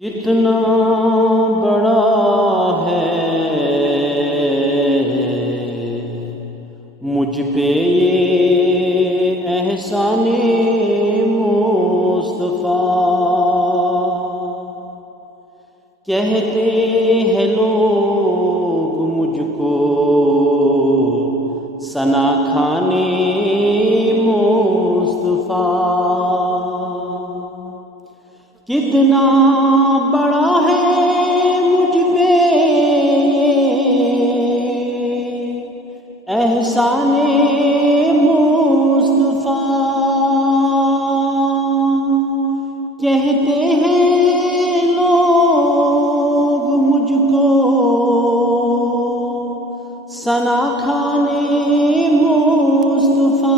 کتنا بڑا ہے مجھ پہ یہ احسان مصطفیٰ، کہتے ہیں لوگ مجھ کو ثنا کھانے مصطفیٰ، کتنا بڑا ہے مجھ پہ احسان مصطفیٰ، کہتے ہیں لوگ مجھ کو ثنا کھانے مصطفیٰ،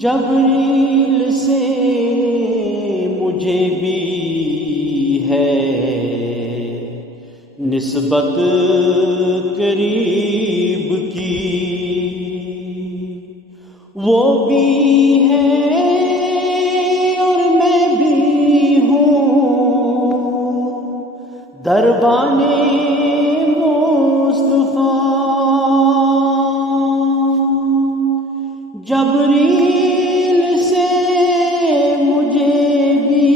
جبریل سے مجھے بھی ہے نسبت قریب کی، وہ بھی ہے اور میں بھی ہوں دربان مصطفیٰ، جبریل سے مجھے بھی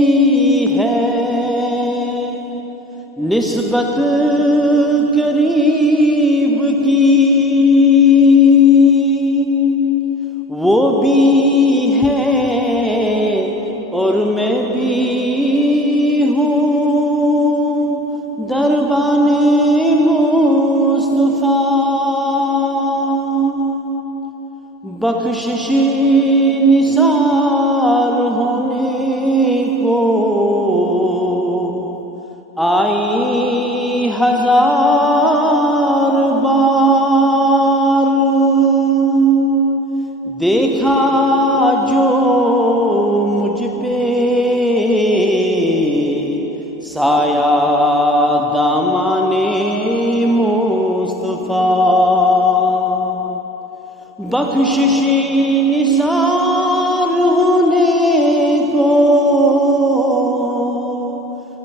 ہے نسبت قریب کی، وہ بھی ہے اور میں بھی ہوں دربان مصطفیٰ، بخشش نثار ہونے کو آئی ہزار بار، دیکھا جو مجھ پہ سایہ دامان مصطفیٰ، بخشش نثار ہونے کو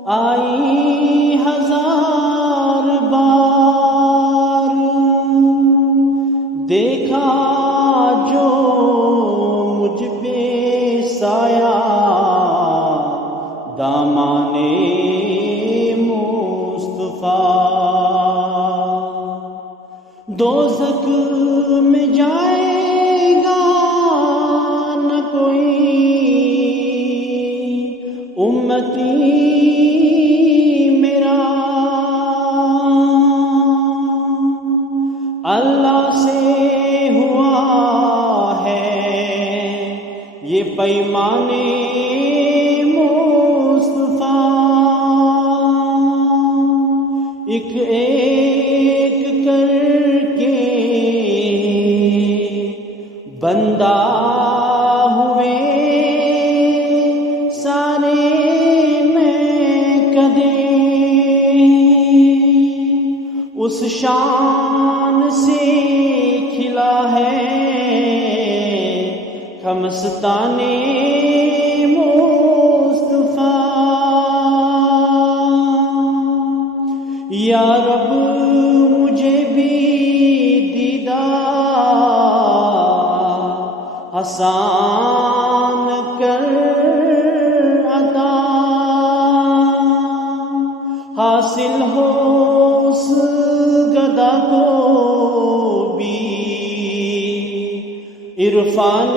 آئی ہزار بار، دیکھا جو مجھ پہ سایہ دامان مصطفیٰ، دوزخ میں جائے گا نہ کوئی امتی میرا، اللہ سے ہوا ہے یہ پیمان مصطفیٰ، ایک ایک کر کے بندہ ہوئے سارے میں کدے، اس شان سے کھلا ہے خمستان مصطفیٰ، یا رب مجھے بھی آسان کر عطا، حاصل ہو اس گدا کو بھی عرفان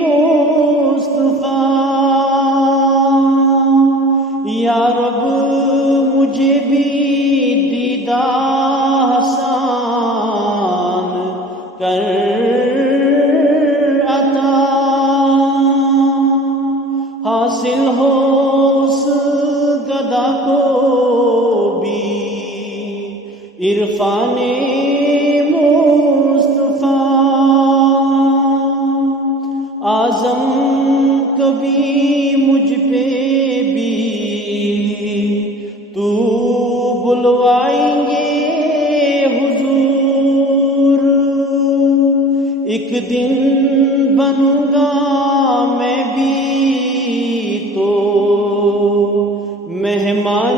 مصطفیٰ، یا رب مجھے بھی دیدار آسان کر حاصل ہو اس گدا کو بھی عرفان مصطفیٰ، اعظم کبھی مجھ پہ بھی تو بلوائیں گے حضور، ایک دن بنوں گا میں بھی مہمانِ